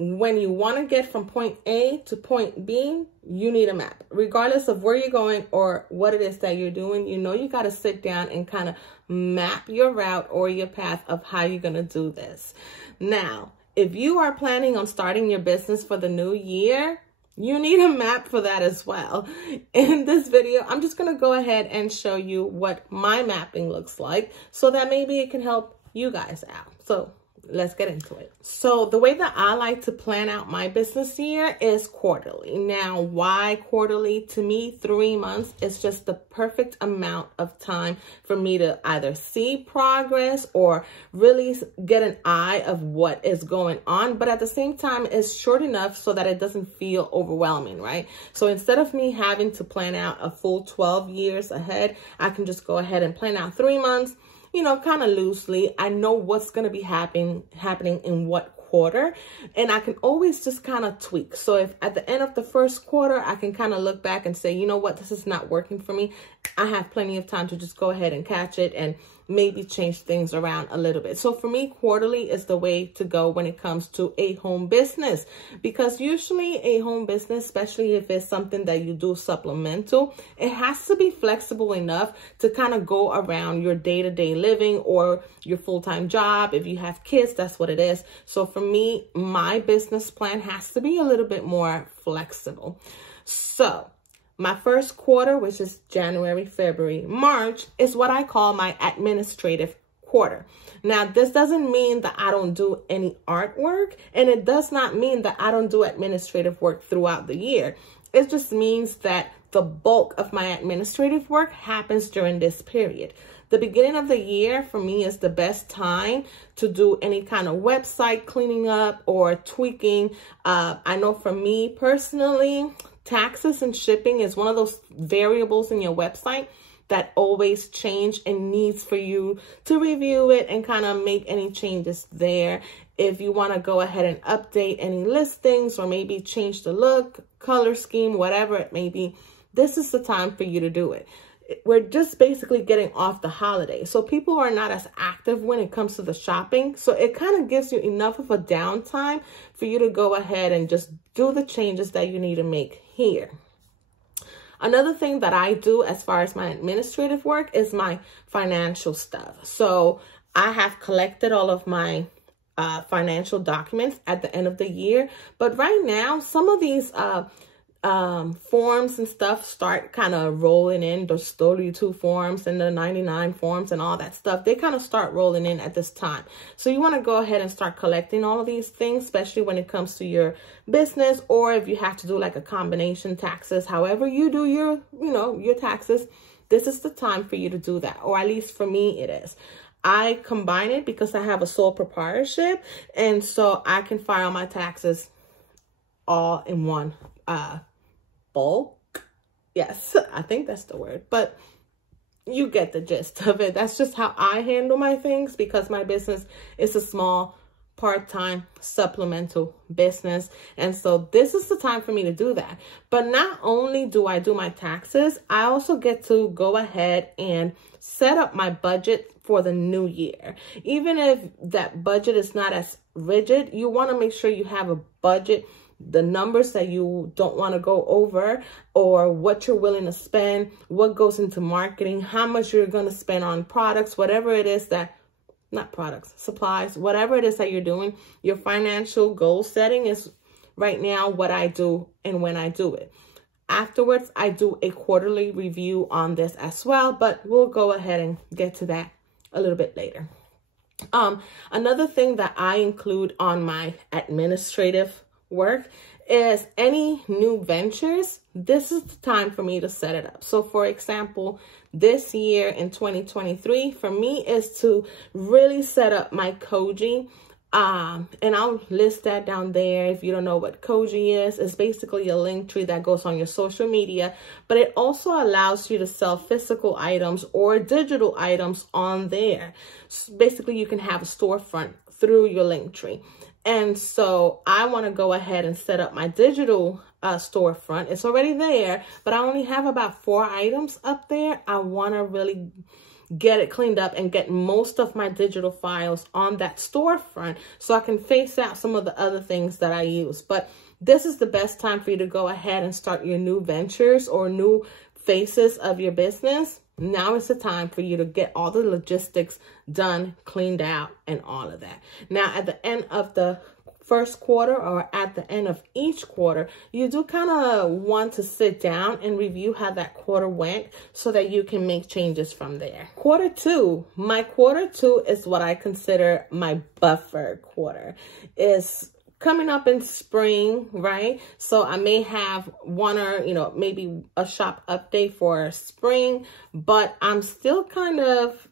when you want to get from point A to point B, you need a map. Regardless of where you're going or what it is that you're doing, you know you got to sit down and kind of map your route or your path of how you're going to do this. Now, if you are planning on starting your business for the new year, you need a map for that as well. In this video, I'm just going to go ahead and show you what my mapping looks like so that maybe it can help you guys out. So let's get into it. So the way that I like to plan out my business year is quarterly. Now, why quarterly? To me, 3 months is just the perfect amount of time for me to either see progress or really get an eye of what is going on. But at the same time, it's short enough so that it doesn't feel overwhelming, right? So instead of me having to plan out a full 12 years ahead, I can just go ahead and plan out 3 months, you know, kind of loosely. I know what's going to be happening in what quarter, and I can always just kind of tweak. So if at the end of the first quarter, I can kind of look back and say, you know what, this is not working for me, I have plenty of time to just go ahead and catch it and maybe change things around a little bit. So for me, quarterly is the way to go when it comes to a home business, because usually a home business, especially if it's something that you do supplemental, it has to be flexible enough to kind of go around your day-to-day living or your full-time job. If you have kids, that's what it is. So for me, my business plan has to be a little bit more flexible. So my first quarter, which is January, February, March, is what I call my administrative quarter. Now, this doesn't mean that I don't do any artwork, and it does not mean that I don't do administrative work throughout the year. It just means that the bulk of my administrative work happens during this period. The beginning of the year for me is the best time to do any kind of website cleaning up or tweaking. I know for me personally, taxes and shipping is one of those variables in your website that always change and needs for you to review it and kind of make any changes there. If you want to go ahead and update any listings or maybe change the look, color scheme, whatever it may be, this is the time for you to do it. We're just basically getting off the holiday, so people are not as active when it comes to the shopping. So it kind of gives you enough of a downtime for you to go ahead and just do the changes that you need to make here. Another thing that I do as far as my administrative work is my financial stuff. So I have collected all of my financial documents at the end of the year, but right now some of these forms and stuff start kind of rolling in. Those W-2 forms and the 99 forms and all that stuff, they kind of start rolling in at this time. So you want to go ahead and start collecting all of these things, especially when it comes to your business, or if you have to do like a combination taxes, however you do your, your taxes, this is the time for you to do that. Or at least for me, it is. I combine it because I have a sole proprietorship, and so I can file my taxes all in one bulk. Yes, I think that's the word, but you get the gist of it. That's just how I handle my things, because my business is a small part-time supplemental business, and so this is the time for me to do that. But not only do I do my taxes, I also get to go ahead and set up my budget for the new year. Even if that budget is not as rigid, you want to make sure you have a budget, the numbers that you don't want to go over, or what you're willing to spend, what goes into marketing, how much you're going to spend on products, whatever it is that, not products, supplies, whatever it is that you're doing. Your financial goal setting is right now what I do and when I do it. Afterwards, I do a quarterly review on this as well, but we'll go ahead and get to that a little bit later. Another thing that I include on my administrative work is any new ventures. This is the time for me to set it up. So for example, this year in 2023 for me is to really set up my Koji, and I'll list that down there. If you don't know what Koji is, it's basically a link tree that goes on your social media, but it also allows you to sell physical items or digital items on there. So basically you can have a storefront through your link tree. And so I want to go ahead and set up my digital storefront. It's already there, but I only have about 4 items up there. I want to really get it cleaned up and get most of my digital files on that storefront so I can phase out some of the other things that I use. But this is the best time for you to go ahead and start your new ventures or new phases of your business. Now is the time for you to get all the logistics done, cleaned out, and all of that. Now, at the end of the first quarter or at the end of each quarter, you do kind of want to sit down and review how that quarter went so that you can make changes from there. Quarter two, my quarter two is what I consider my buffer quarter. Is coming up in spring, right? So I may have one or, maybe a shop update for spring, but I'm still kind of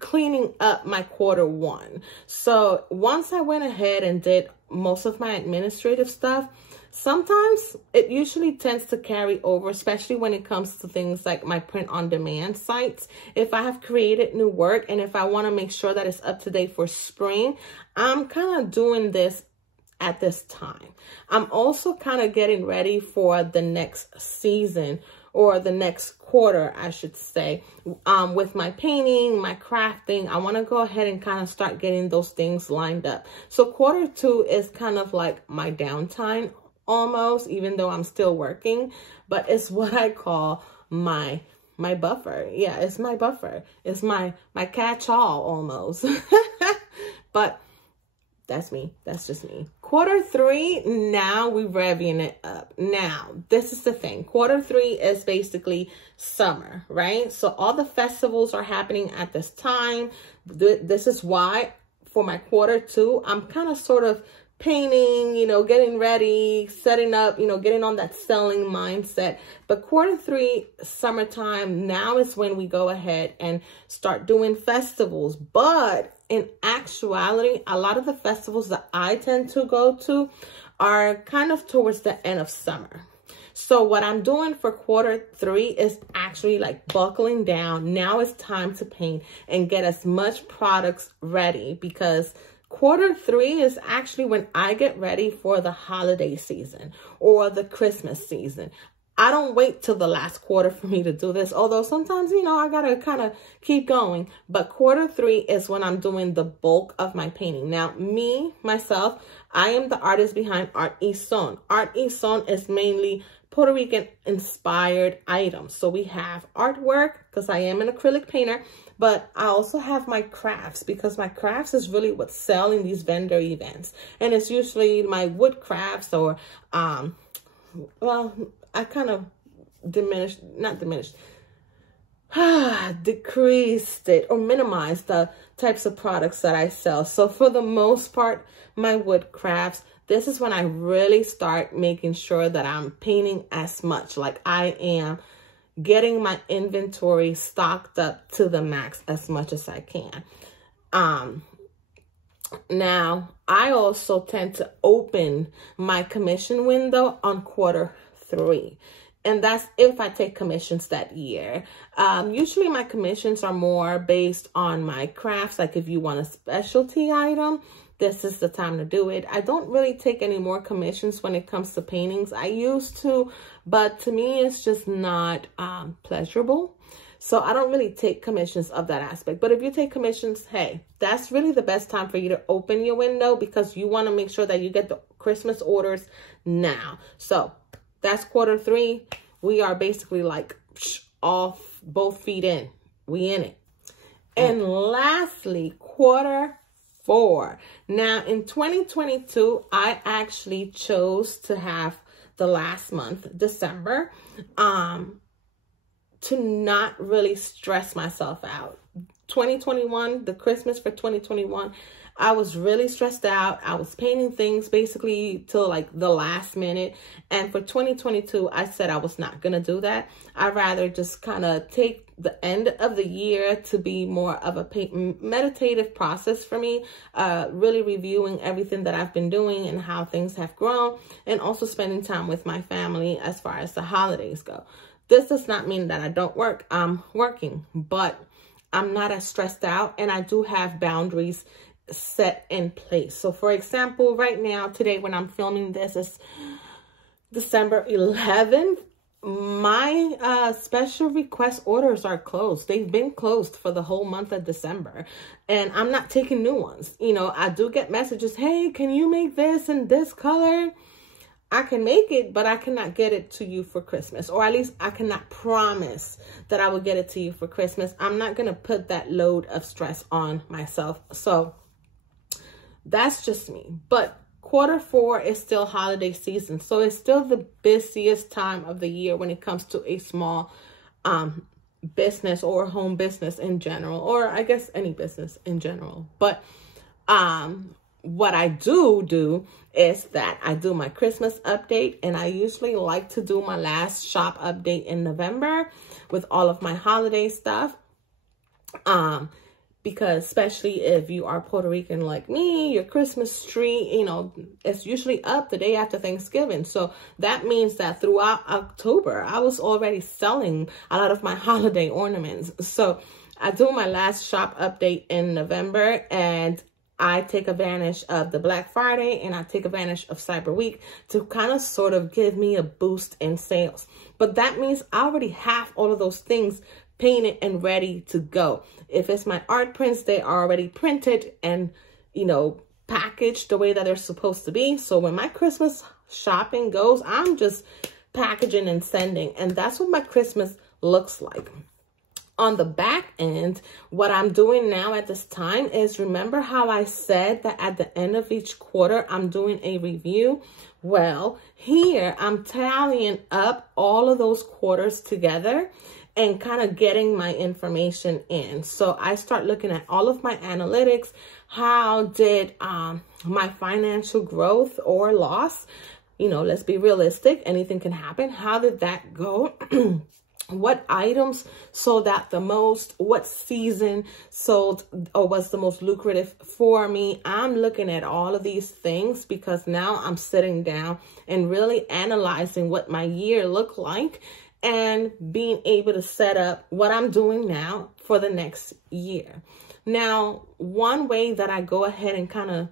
cleaning up my quarter one. So once I went ahead and did most of my administrative stuff, sometimes it usually tends to carry over, especially when it comes to things like my print on demand sites. If I have created new work and if I want to make sure that it's up to date for spring, I'm kind of doing this at this time. I'm also kind of getting ready for the next season or the next quarter, I should say, with my painting, my crafting. I want to go ahead and kind of start getting those things lined up. So quarter two is kind of like my downtime almost, even though I'm still working, but it's what I call my buffer. Yeah, it's my buffer. It's my catch-all almost. But that's me. That's just me. Quarter three, now we're revving it up. Now, this is the thing. Quarter three is basically summer, right? So all the festivals are happening at this time. This is why for my quarter two, I'm kind of sort of painting, getting ready, setting up, getting on that selling mindset. But quarter three, summertime, now is when we go ahead and start doing festivals. But in actuality, a lot of the festivals that I tend to go to are kind of towards the end of summer. So what I'm doing for quarter three is actually like buckling down. Now it's time to paint and get as much products ready, because quarter three is actually when I get ready for the holiday season or the Christmas season. I don't wait till the last quarter for me to do this, although sometimes, I gotta kind of keep going. But quarter three is when I'm doing the bulk of my painting. Now, myself, I am the artist behind Art y Son. Art y Son is mainly Puerto Rican inspired items. So we have artwork, because I am an acrylic painter, but I also have my crafts, because my crafts is really what sell in these vendor events. And it's usually my wood crafts or, I kind of decreased it or minimized the types of products that I sell. So for the most part, my wood crafts, this is when I really start making sure that I'm painting as much. Like I am getting my inventory stocked up to the max as much as I can. Now, I also tend to open my commission window on quarter three. And that's if I take commissions that year. Usually my commissions are more based on my crafts. Like if you want a specialty item, this is the time to do it. I don't really take any more commissions when it comes to paintings. I used to, but to me, it's just not pleasurable. So I don't really take commissions of that aspect. But if you take commissions, hey, that's really the best time for you to open your window, because you want to make sure that you get the Christmas orders now. So that's quarter three. We are basically like off, both feet in. We in it. And lastly, quarter four. Now in 2022, I actually chose to have the last month, December, to not really stress myself out. 2021, the Christmas for 2021, I was really stressed out. I was painting things basically till like the last minute. And for 2022, I said I was not going to do that. I'd rather just kind of take the end of the year to be more of a meditative process for me, really reviewing everything that I've been doing and how things have grown, and also spending time with my family as far as the holidays go. This does not mean that I don't work. I'm working, but I'm not as stressed out, and I do have boundaries set in place. So for example, right now, today when I'm filming this, is December 11th. my special request orders are closed. They've been closed for the whole month of December, and I'm not taking new ones. You know, I do get messages, hey, can you make this in this color? I can make it, but I cannot get it to you for Christmas, or at least I cannot promise that I will get it to you for Christmas. I'm not going to put that load of stress on myself. So that's just me. But Q4 is still holiday season, so it's still the busiest time of the year when it comes to a small business or home business in general, or I guess any business in general. But what I do is that I do my Christmas update, and I usually like to do my last shop update in November with all of my holiday stuff. Because especially if you are Puerto Rican like me, your Christmas tree, you know, it's usually up the day after Thanksgiving. So that means that throughout October, I was already selling a lot of my holiday ornaments. So I do my last shop update in November, and I take advantage of the Black Friday, and I take advantage of Cyber Week to kind of sort of give me a boost in sales. But that means I already have all of those things painted and ready to go. If it's my art prints, they are already printed and, you know, packaged the way that they're supposed to be. So when my Christmas shopping goes, I'm just packaging and sending. And that's what my Christmas looks like. On the back end, what I'm doing now at this time is, remember how I said that at the end of each quarter, I'm doing a review? Well, here I'm tallying up all of those quarters together and kind of getting my information in. So I start looking at all of my analytics. How did my financial growth or loss, you know, let's be realistic, anything can happen. How did that go? What items sold out the most? What season sold or was the most lucrative for me? I'm looking at all of these things because now I'm sitting down and really analyzing what my year looked like and being able to set up what I'm doing now for the next year. Now, one way that I go ahead and kind of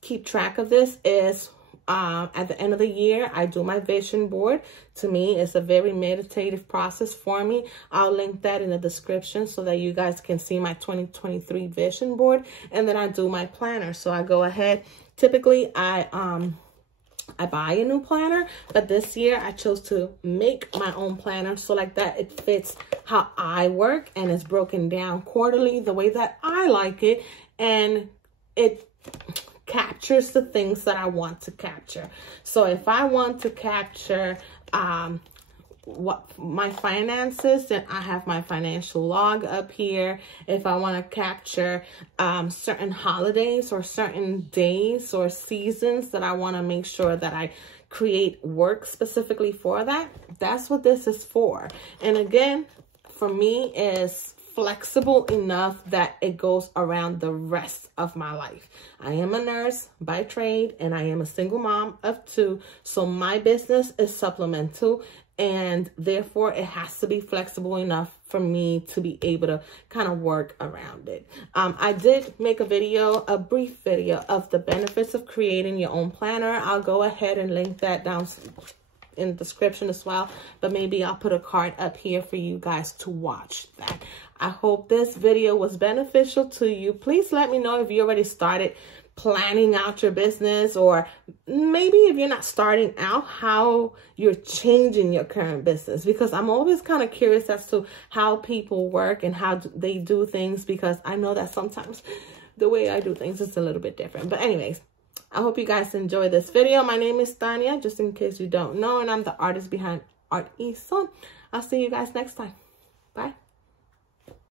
keep track of this is at the end of the year, I do my vision board. To me, it's a very meditative process for me. I'll link that in the description so that you guys can see my 2023 vision board. And then I do my planner. So I go ahead. Typically, I buy a new planner, but this year I chose to make my own planner. So like that, it fits how I work and it's broken down quarterly the way that I like it. And it captures the things that I want to capture. So if I want to capture what my finances, then I have my financial log up here. If I want to capture certain holidays or certain days or seasons that I want to make sure that I create work specifically for that, that's what this is for. And again, for me, is flexible enough that it goes around the rest of my life. I am a nurse by trade, and I am a single mom of 2. So my business is supplemental, and therefore it has to be flexible enough for me to be able to kind of work around it. I did make a brief video of the benefits of creating your own planner. I'll go ahead and link that down in the description as well, but maybe I'll put a card up here for you guys to watch that. I hope this video was beneficial to you. Please let me know if you already started planning out your business, or maybe if you're not starting out, how you're changing your current business, because I'm always kind of curious as to how people work and how they do things, because I know that sometimes the way I do things is a little bit different. But anyways, I hope you guys enjoy this video. My name is Tanya, just in case you don't know, and I'm the artist behind Art Ison. I'll see you guys next time. Bye.